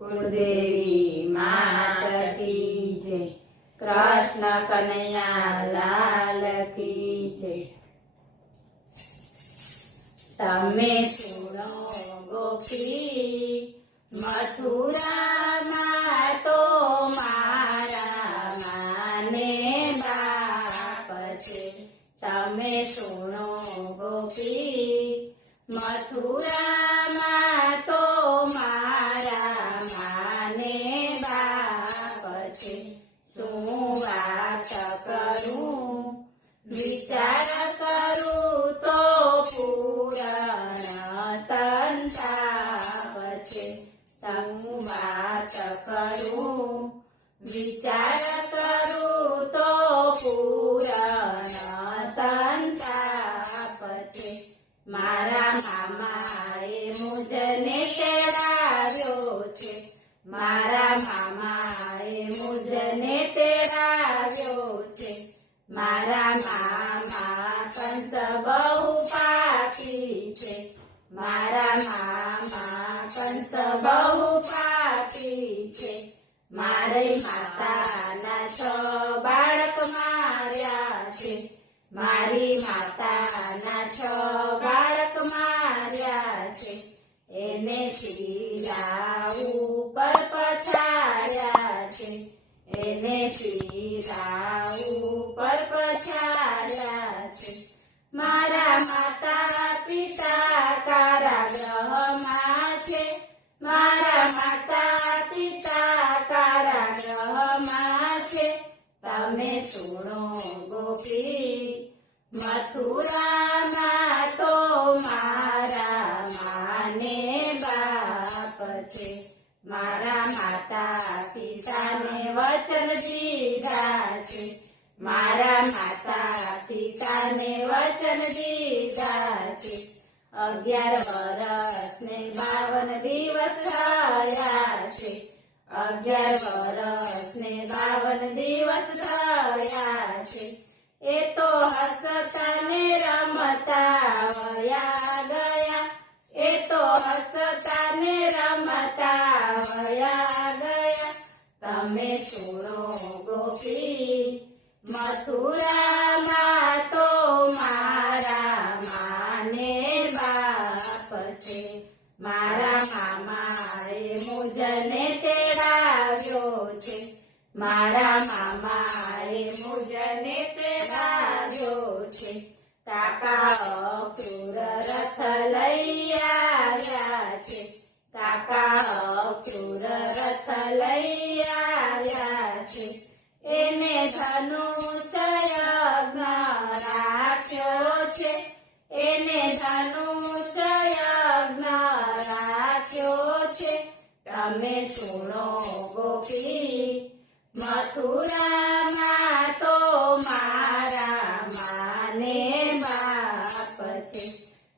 કુળદેવી માત કી જય, કૃષ્ણ કનૈયા લાલ કી જય। તમે સુનો ગોપી મથુરામાં તો મારા માને બાપ છે। તમે સુનો ગોપી મથુરામાં તો મારા માને બાપ છે। શું વાત કરું વિચાર કરું તો પૂરણ સંતાપ છે। શું વાત કરું વિચાર કરું તો પૂરણ સંતાપ છે। મારા મામાએ મુજને તેડાવ્યો છે। મારા મામાએ મુજને તેડાવ્યો છે। મારા મામા કંસ બહુ પાપી છે। મારા મામા કંસ બહુ પાપી છે। મારી માતાના 6 બાળક માર્યા છે। મારી માતાના 6 બાળક માર્યા છે। એને શીરા ઉપર પછાડ્યા છે। એને શીરા ઉપર પછાડ્યા છે। મારા માતા પિતા કારાગૃહમાં છે। મારા માતા પિતા કારાગૃહમાં છે। તમે સુનો ગોપી મથુરામાં તો મારા માને બાપ છે। મારા માતા પિતાને વચન દીધા છે। મારા માતા પિતાને વચન દીધા છે। 11 વર્ષ ને 52 દિવસ થયા છે। 11 વર્ષ ને 52 દિવસ થયા છે। એ તો હસતા ને રમતા વયા ગયા। એ તો હસતા ને રમતા વયા ગયા। તમે સુનો ગોપી મથુરામાં તો મારા માને બાપ છે। મારા મામાએ મુજને તેડાવ્યો છે। મારા મામાએ મુજને તેડાવ્યો છે। કાકા અક્રૂર રથ લઈ આવ્યા છે। કાકા અક્રૂર રથ લઈ આવ્યા છે। એને ધનુષ્ય યજ્ઞ રાખ્યો છે। એને ધનુષ્ય યજ્ઞ રાખ્યો છે। તમે સુનો ગોપી મથુરામાં તો મારા માને બાપ છે।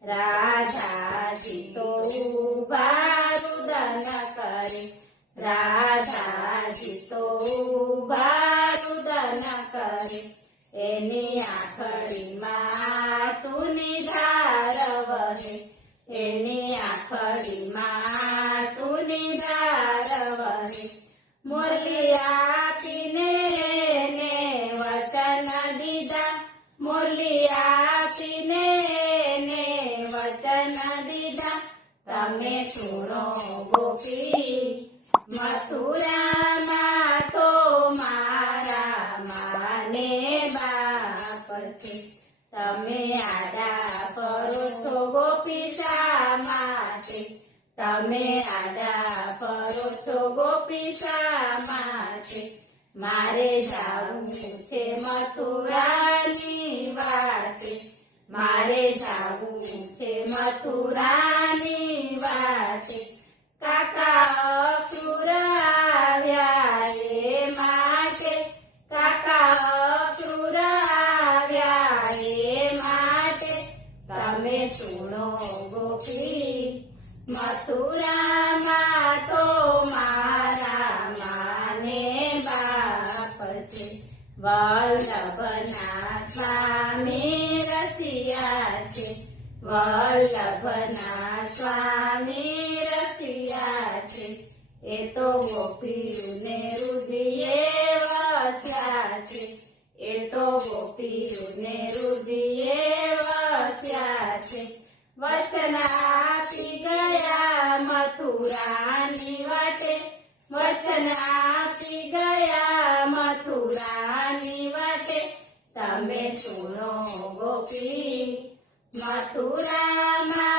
રાધાજી તો ઊભા રુદન કરે। રાધાજી તો ઊભા રુદન કરે। એની આંખડીમાં આંસુની ધાર વહે। એની આંખડીમાં આંસુની ધાર વહે। મુરલી આપીને એને વચન દીધા। મુરલી આપીને એને વચન દીધા। તમે સુનો ગોપી મથુરામાં તો મારા માને બાપ છે। તમે આડા ફરો છો ગોપી શા માટે? તમે આડા ફરો છો ગોપી શા માટે? મારે જાવું છે મથુરાની વાટે। મારે જાવું છે મથુરાની વાટે। કાકા અક્રૂર આવ્યા એ માટે। કાકા અક્રૂર આવ્યા એ માટે। તમે સુનો ગોપી મથુરામાં તો મારા માને બાપ છે। વલ્લભના સ્વામી રસિયા છે। વલ્લભના સ્વામી રસિયા છે। એ તો ગોપીઓને હૃદયે વસ્યા છે એ તો ગોપીઓને હૃદયે વસ્યા છે વચન આપી ગયા મથુરાની વાટે વચન આપી ગયા મથુરાની વાટે તમે સુનો ગોપી મથુરામાં